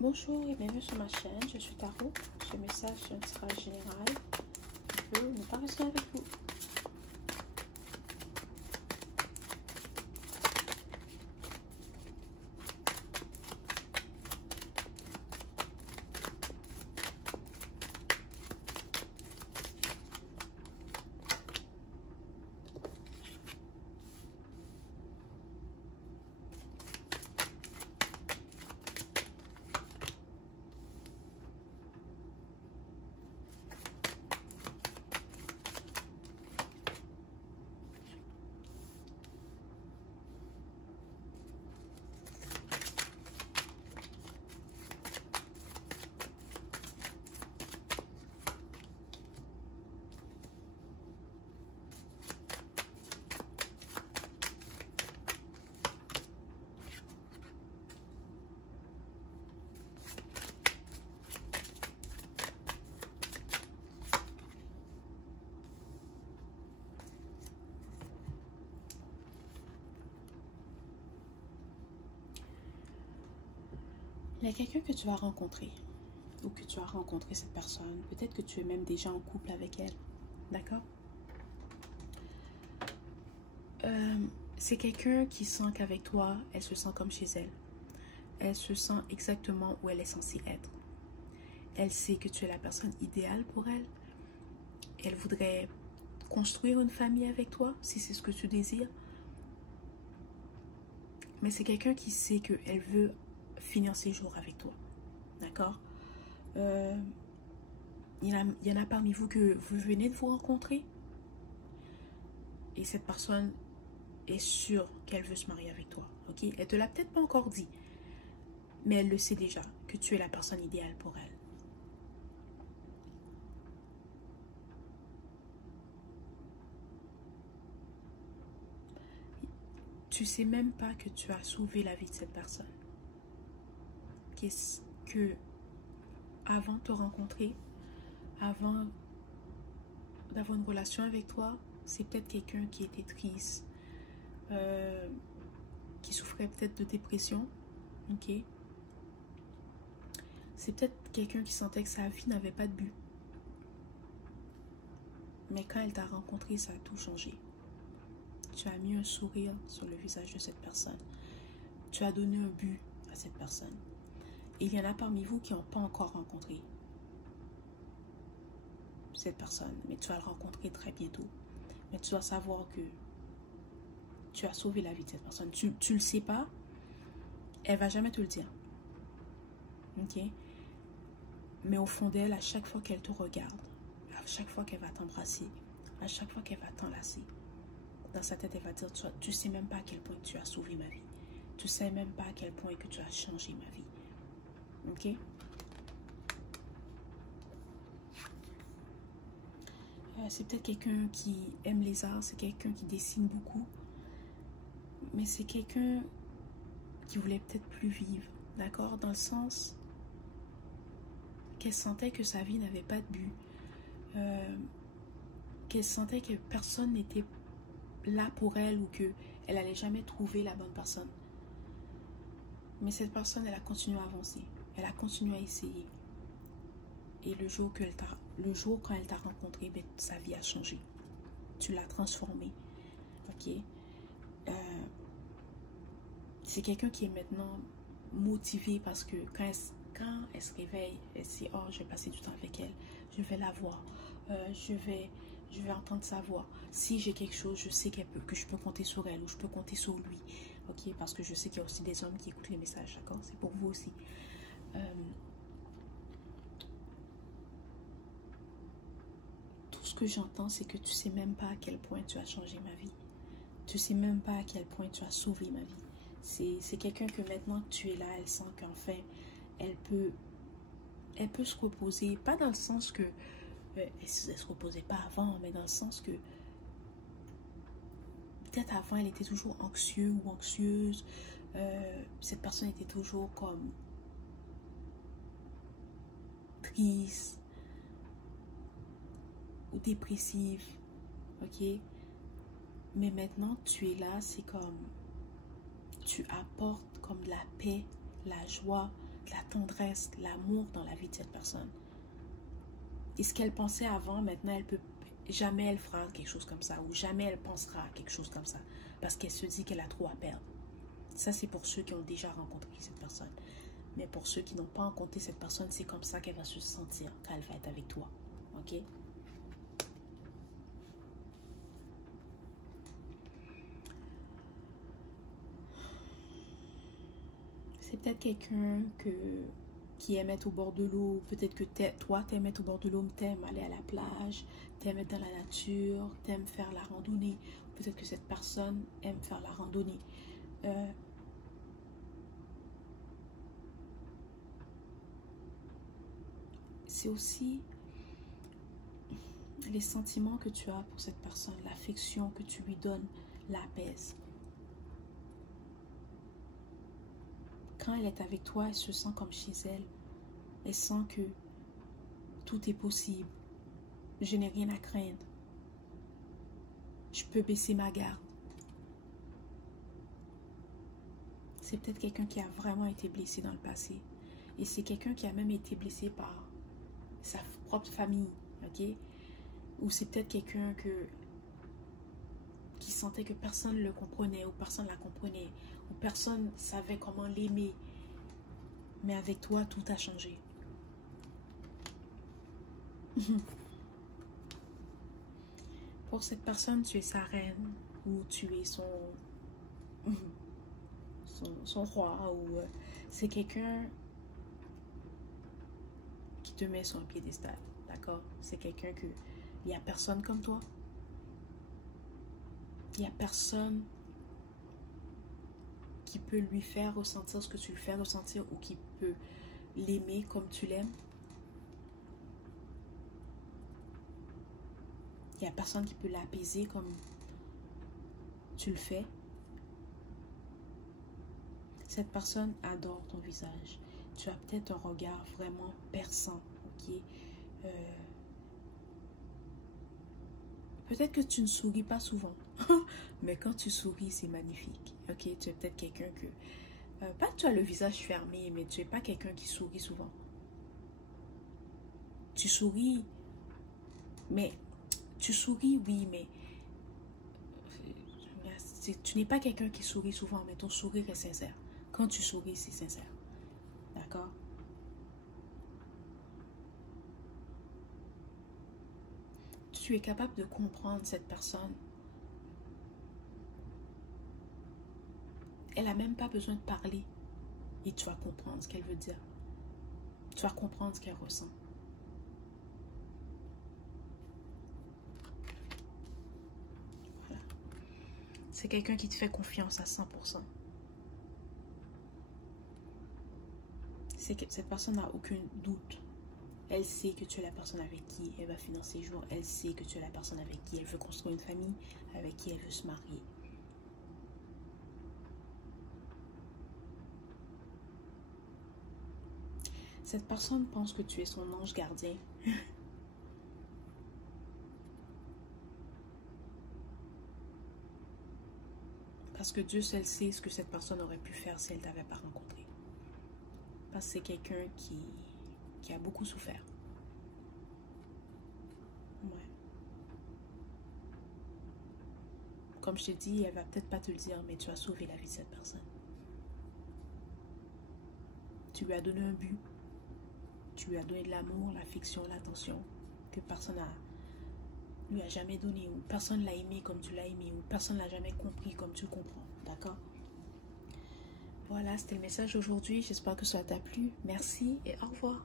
Bonjour et bienvenue sur ma chaîne, je suis Tarot. Ce message est un tirage général qui peut ne pas rester avec vous. Il y a quelqu'un que tu vas rencontrer ou que tu as rencontré cette personne. Peut-être que tu es même déjà en couple avec elle. D'accord? C'est quelqu'un qui sent qu'avec toi, elle se sent comme chez elle. Elle se sent exactement où elle est censée être. Elle sait que tu es la personne idéale pour elle. Elle voudrait construire une famille avec toi, si c'est ce que tu désires. Mais c'est quelqu'un qui sait qu'elle veut finir ses jours avec toi. D'accord? Il y en a parmi vous que vous venez de vous rencontrer. Et cette personne est sûre qu'elle veut se marier avec toi. Ok? Elle te l'a peut-être pas encore dit. Mais elle le sait déjà, que tu es la personne idéale pour elle. Tu sais même pas que tu as sauvé la vie de cette personne. Qu'est-ce que, avant de te rencontrer, avant d'avoir une relation avec toi, c'est peut-être quelqu'un qui était triste, qui souffrait peut-être de dépression, ok? C'est peut-être quelqu'un qui sentait que sa vie n'avait pas de but. Mais quand elle t'a rencontré, ça a tout changé. Tu as mis un sourire sur le visage de cette personne. Tu as donné un but à cette personne. Et il y en a parmi vous qui n'ont pas encore rencontré cette personne. Mais tu vas le rencontrer très bientôt. Mais tu dois savoir que tu as sauvé la vie de cette personne. Tu le sais pas. Elle va jamais te le dire. Ok? Mais au fond d'elle, à chaque fois qu'elle te regarde, à chaque fois qu'elle va t'embrasser, à chaque fois qu'elle va t'enlacer, dans sa tête, elle va dire, tu sais même pas à quel point tu as sauvé ma vie. Tu sais même pas à quel point que tu as changé ma vie. Ok? C'est peut-être quelqu'un qui aime les arts, c'est quelqu'un qui dessine beaucoup. Mais c'est quelqu'un qui voulait peut-être plus vivre. D'accord? Dans le sens qu'elle sentait que sa vie n'avait pas de but. Qu'elle sentait que personne n'était là pour elle ou qu'elle n'allait jamais trouver la bonne personne. Mais cette personne, elle a continué à avancer. Elle a continué à essayer. Et le jour quand elle t'a rencontré, ben, sa vie a changé. Tu l'as transformée. Ok? C'est quelqu'un qui est maintenant motivé parce que quand elle se réveille, elle se dit, oh, je vais passer du temps avec elle. Je vais la voir. Je vais entendre sa voix. Si j'ai quelque chose, je sais que je peux compter sur elle ou je peux compter sur lui. Ok? Parce que je sais qu'il y a aussi des hommes qui écoutent les messages. D'accord? C'est pour vous aussi. Tout ce que j'entends, c'est que tu sais même pas à quel point tu as changé ma vie. Tu sais même pas à quel point tu as sauvé ma vie. C'est quelqu'un que maintenant que tu es là, elle sent qu'enfin, elle peut se reposer. Pas dans le sens que elle se reposait pas avant, mais dans le sens que peut-être avant, elle était toujours anxieuse ou anxieuse. Cette personne était toujours comme triste ou dépressive. Ok? Mais maintenant, tu es là, c'est comme tu apportes comme de la paix, la joie, la tendresse, l'amour dans la vie de cette personne. Et ce qu'elle pensait avant, maintenant, jamais elle fera quelque chose comme ça, ou jamais elle pensera à quelque chose comme ça, parce qu'elle se dit qu'elle a trop à perdre. Ça, c'est pour ceux qui ont déjà rencontré cette personne. Mais pour ceux qui n'ont pas rencontré cette personne, c'est comme ça qu'elle va se sentir quand elle va être avec toi. Ok? C'est peut-être quelqu'un qui aime être au bord de l'eau. Peut-être que toi, t'aimes être au bord de l'eau, t'aimes aller à la plage, t'aimes être dans la nature, t'aimes faire la randonnée. Peut-être que cette personne aime faire la randonnée. C'est aussi les sentiments que tu as pour cette personne, l'affection que tu lui donnes, l'apaise. Quand elle est avec toi, elle se sent comme chez elle. Elle sent que tout est possible. Je n'ai rien à craindre. Je peux baisser ma garde. C'est peut-être quelqu'un qui a vraiment été blessé dans le passé. Et c'est quelqu'un qui a même été blessé par sa propre famille. Ok? Ou c'est peut-être quelqu'un qui sentait que personne ne le comprenait, ou personne ne la comprenait, ou personne ne savait comment l'aimer. Mais avec toi, tout a changé. Pour cette personne, tu es sa reine, ou tu es son roi, ou c'est quelqu'un qui te met sur un piédestal, d'accord? C'est quelqu'un que il n'y a personne comme toi. Il n'y a personne qui peut lui faire ressentir ce que tu lui fais ressentir, ou qui peut l'aimer comme tu l'aimes. Il n'y a personne qui peut l'apaiser comme tu le fais. Cette personne adore ton visage. Tu as peut-être un regard vraiment perçant, ok? Peut-être que tu ne souris pas souvent, mais quand tu souris, c'est magnifique, ok? Tu es peut-être quelqu'un que... pas que tu as le visage fermé, mais tu n'es pas quelqu'un qui sourit souvent. Tu souris, mais... Tu souris, oui, mais... Tu n'es pas quelqu'un qui sourit souvent, mais ton sourire est sincère. Quand tu souris, c'est sincère. D'accord? Tu es capable de comprendre cette personne. Elle n'a même pas besoin de parler. Et tu vas comprendre ce qu'elle veut dire. Tu vas comprendre ce qu'elle ressent. Voilà. C'est quelqu'un qui te fait confiance à 100%. Cette personne n'a aucun doute. Elle sait que tu es la personne avec qui elle va finir ses jours. Elle sait que tu es la personne avec qui elle veut construire une famille, avec qui elle veut se marier. Cette personne pense que tu es son ange gardien. Parce que Dieu seul sait ce que cette personne aurait pu faire si elle ne t'avait pas rencontré. Parce que c'est quelqu'un qui a beaucoup souffert. Ouais. Comme je te dis, elle va peut-être pas te le dire, mais tu as sauvé la vie de cette personne. Tu lui as donné un but. Tu lui as donné de l'amour, l'affection, l'attention que personne lui a jamais donné, ou personne l'a aimé comme tu l'as aimé, ou personne l'a jamais compris comme tu le comprends. D'accord? Voilà, c'était le message d'aujourd'hui. J'espère que ça t'a plu. Merci et au revoir.